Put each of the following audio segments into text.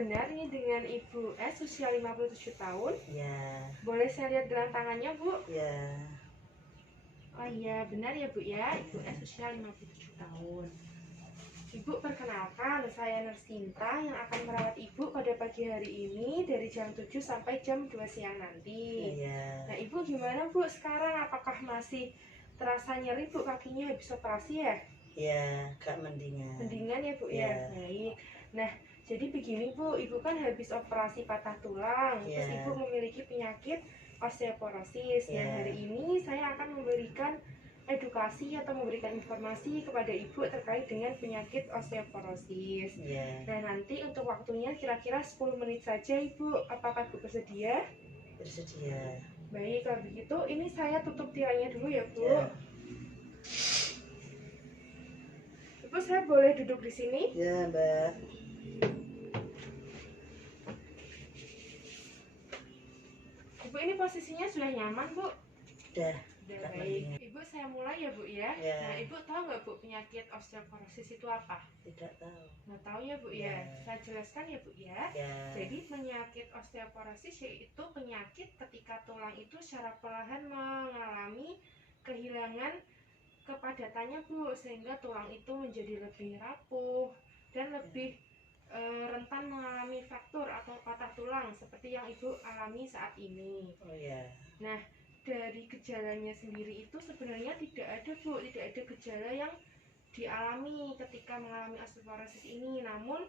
benar ini dengan Ibu S usia 57 tahun? Ya. Boleh saya lihat gelang tangannya, Bu? Ya. Oh iya, benar ya, Bu ya. Ibu S usia 57 tahun. Ibu, perkenalkan, saya Nurse Sinta yang akan merawat Ibu pada pagi hari ini dari jam 7 sampai jam 2 siang nanti. Ya. Nah, Ibu gimana, Bu? Sekarang apakah masih terasa nyeri, Bu, kakinya habis operasi ya? Ya, Kak mendingan. Mendingan ya, Bu ya. Ya. Baik. Nah, jadi begini, Bu, Ibu kan habis operasi patah tulang, Ya. terus Ibu memiliki penyakit osteoporosis. Nah, Ya. hari ini saya akan memberikan edukasi atau memberikan informasi kepada Ibu terkait dengan penyakit osteoporosis. Ya. Nah, nanti untuk waktunya kira-kira 10 menit saja, Ibu. Apakah Ibu bersedia? Bersedia. Baik, kalau begitu ini saya tutup tirainya dulu ya, Bu. Ya. Ibu, saya boleh duduk di sini? Ya, Mbak. Ibu, ini posisinya sudah nyaman, Bu? Sudah. Sudah, Kak baik. mendingan. Ibu, saya mulai ya, Bu ya. Ya. Nah, Ibu tahu nggak, Bu, penyakit osteoporosis itu apa? Tidak tahu. Nggak tahu ya, Bu ya. Ya. Saya jelaskan ya, Bu ya. Ya. Jadi penyakit osteoporosis yaitu penyakit ketika tulang itu secara perlahan mengalami kehilangan kepadatannya, Bu, sehingga tulang itu menjadi lebih rapuh dan lebih rentan mengalami fraktur atau patah tulang seperti yang Ibu alami saat ini. Oh ya. Nah, dari gejalanya sendiri itu sebenarnya tidak ada, Bu, tidak ada gejala yang dialami ketika mengalami osteoporosis ini. Namun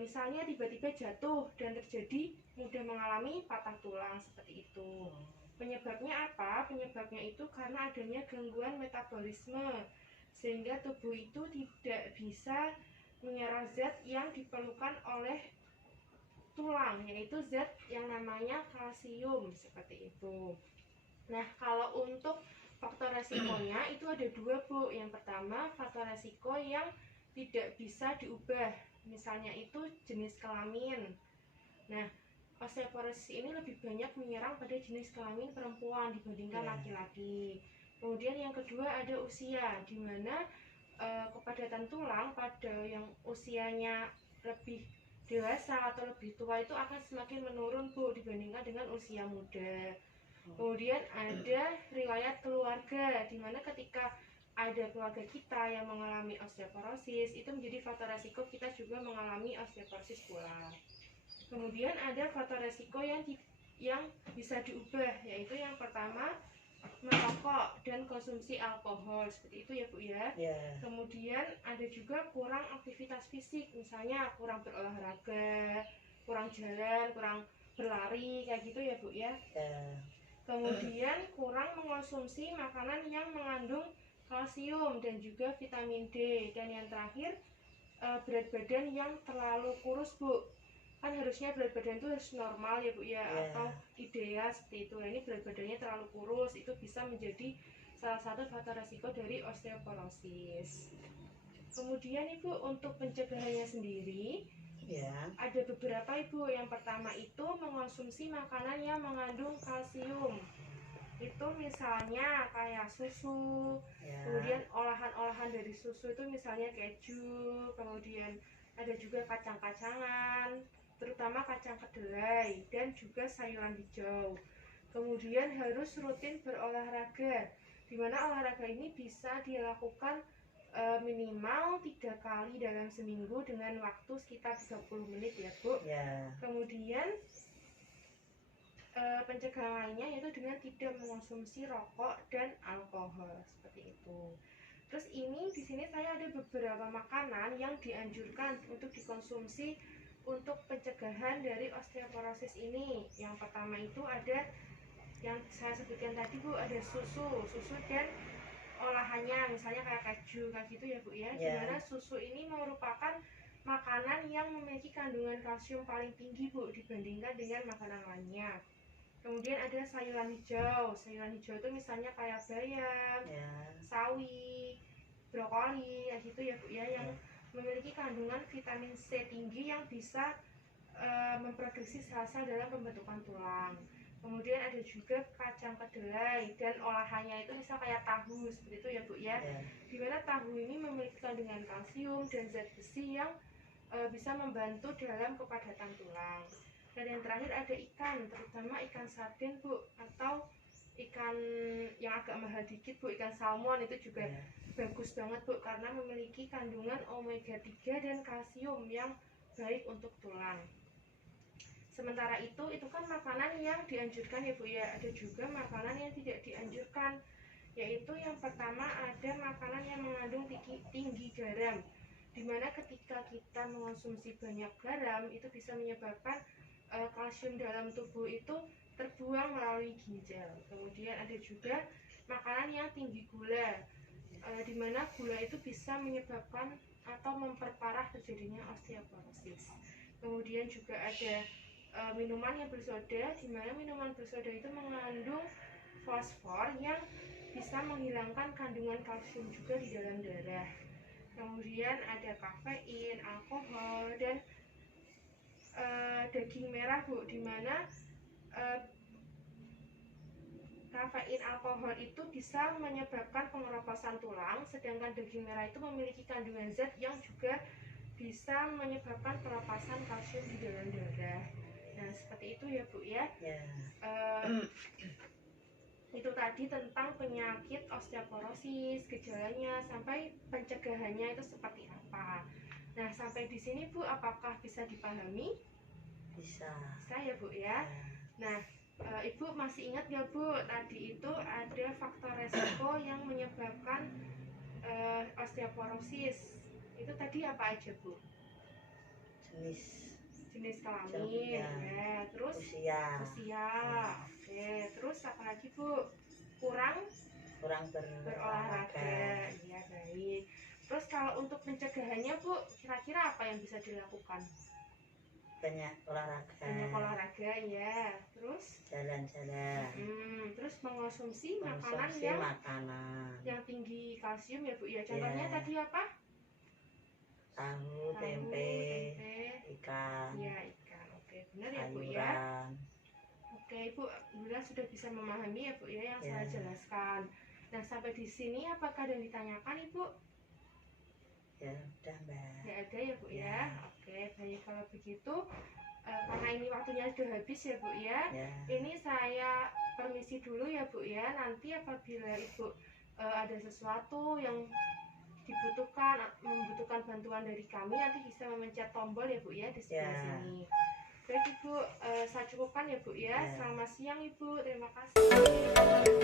misalnya tiba-tiba jatuh dan terjadi mudah mengalami patah tulang seperti itu. Penyebabnya apa? Penyebabnya itu karena adanya gangguan metabolisme sehingga tubuh itu tidak bisa menyerap zat yang diperlukan oleh tulang, yaitu zat yang namanya kalsium seperti itu. Nah, kalau untuk faktor resikonya itu ada dua, Bu. Yang pertama, faktor resiko yang tidak bisa diubah, misalnya itu jenis kelamin. Nah, osteoporosis ini lebih banyak menyerang pada jenis kelamin perempuan dibandingkan laki-laki. Kemudian yang kedua ada usia, di mana kepadatan tulang pada yang usianya lebih dewasa atau lebih tua itu akan semakin menurun, Bu, dibandingkan dengan usia muda. Kemudian ada riwayat keluarga, di mana ketika ada keluarga kita yang mengalami osteoporosis, itu menjadi faktor resiko kita juga mengalami osteoporosis pula. Kemudian ada faktor resiko yang bisa diubah, yaitu yang pertama merokok dan konsumsi alkohol seperti itu ya, Bu ya. Ya. Kemudian ada juga kurang aktivitas fisik, misalnya kurang berolahraga, kurang jalan, kurang berlari kayak gitu ya, Bu ya. Ya. Kemudian kurang mengonsumsi makanan yang mengandung kalsium dan juga vitamin D. Dan yang terakhir berat badan yang terlalu kurus, Bu. Kan harusnya berat badan itu harus normal ya, Bu ya, atau ideal seperti itu. Nah, ini berat badannya terlalu kurus, itu bisa menjadi salah satu faktor resiko dari osteoporosis. Kemudian Ibu, untuk pencegahannya sendiri ada beberapa, Ibu. Yang pertama itu mengonsumsi makanan yang mengandung kalsium. Itu misalnya kayak susu, kemudian olahan-olahan dari susu itu misalnya keju, kemudian ada juga kacang-kacangan, terutama kacang kedelai dan juga sayuran hijau. Kemudian harus rutin berolahraga, di mana olahraga ini bisa dilakukan minimal 3 kali dalam seminggu dengan waktu sekitar 30 menit ya, Bu. Ya. Kemudian pencegahan lainnya yaitu dengan tidak mengonsumsi rokok dan alkohol seperti itu. Terus ini di sini saya ada beberapa makanan yang dianjurkan untuk dikonsumsi untuk pencegahan dari osteoporosis ini. Yang pertama itu ada yang saya sebutkan tadi, Bu, ada susu dan olahannya, misalnya kayak keju kayak gitu ya, Bu ya. Dimana susu ini merupakan makanan yang memiliki kandungan kalsium paling tinggi, Bu, dibandingkan dengan makanan lainnya. Kemudian ada sayuran hijau. Sayuran hijau itu misalnya kayak bayam, sawi, brokoli, kayak gitu ya, Bu ya, yang memiliki kandungan vitamin C tinggi yang bisa memproduksi sel-sel dalam pembentukan tulang. Kemudian ada juga kacang kedelai dan olahannya itu misal kayak tahu seperti itu ya, Bu ya. Dimana tahu ini memiliki kandungan kalsium dan zat besi yang bisa membantu dalam kepadatan tulang. Dan yang terakhir ada ikan, terutama ikan sarden Bu, atau ikan yang agak mahal dikit Bu, ikan salmon itu juga Ya. bagus banget Bu, karena memiliki kandungan omega 3 dan kalsium yang baik untuk tulang. Sementara itu kan makanan yang dianjurkan ya Bu ya, ada juga makanan yang tidak dianjurkan, yaitu yang pertama ada makanan yang mengandung tinggi garam, dimana ketika kita mengonsumsi banyak garam itu bisa menyebabkan kalsium dalam tubuh itu terbuang melalui ginjal. Kemudian ada juga makanan yang tinggi gula, dimana gula itu bisa menyebabkan atau memperparah terjadinya osteoporosis. Kemudian juga ada minuman yang bersoda, dimana minuman bersoda itu mengandung fosfor yang bisa menghilangkan kandungan kalsium juga di dalam darah. Kemudian ada kafein, alkohol, dan daging merah Bu, dimana kafein, alkohol itu bisa menyebabkan pengeroposan tulang, sedangkan daging merah itu memiliki kandungan zat yang juga bisa menyebabkan pelepasan kalsium di dalam darah. Nah seperti itu ya Bu ya. Ya. Itu tadi tentang penyakit osteoporosis, gejalanya sampai pencegahannya itu seperti apa. Nah sampai di sini Bu, apakah bisa dipahami? Bisa. Bisa ya Bu ya. Nah Ibu masih ingat ya Bu, tadi itu ada faktor resiko yang menyebabkan osteoporosis. Itu tadi apa aja Bu? Jenis kelamin ya, terus usia. Oke, terus apa lagi Bu? Kurang berolahraga. Ya baik. Terus kalau untuk pencegahannya Bu, kira-kira apa yang bisa dilakukan? Banyak olahraga ya. Terus jalan-jalan. Terus mengonsumsi makanan yang tinggi kalsium ya Bu ya. Contohnya tadi apa? Tahu, tempe, ikan. Ya ikan. Oke, benar ya Bu ya. Oke Ibu, alhamdulillah sudah bisa memahami ya Bu ya yang saya jelaskan. Nah sampai di sini apakah ada yang ditanyakan Ibu? Ya udah Mbak. Ya ada ya Bu ya. Oke baik, kalau begitu karena ini waktunya sudah habis ya Bu ya. Ini saya permisi dulu ya Bu ya. Nanti apabila Ibu ada sesuatu yang membutuhkan bantuan dari kami, nanti bisa memencet tombol ya Bu ya di sebelah sini. Baik Ibu, saya cukupkan ya Bu ya. Selamat siang Ibu, terima kasih.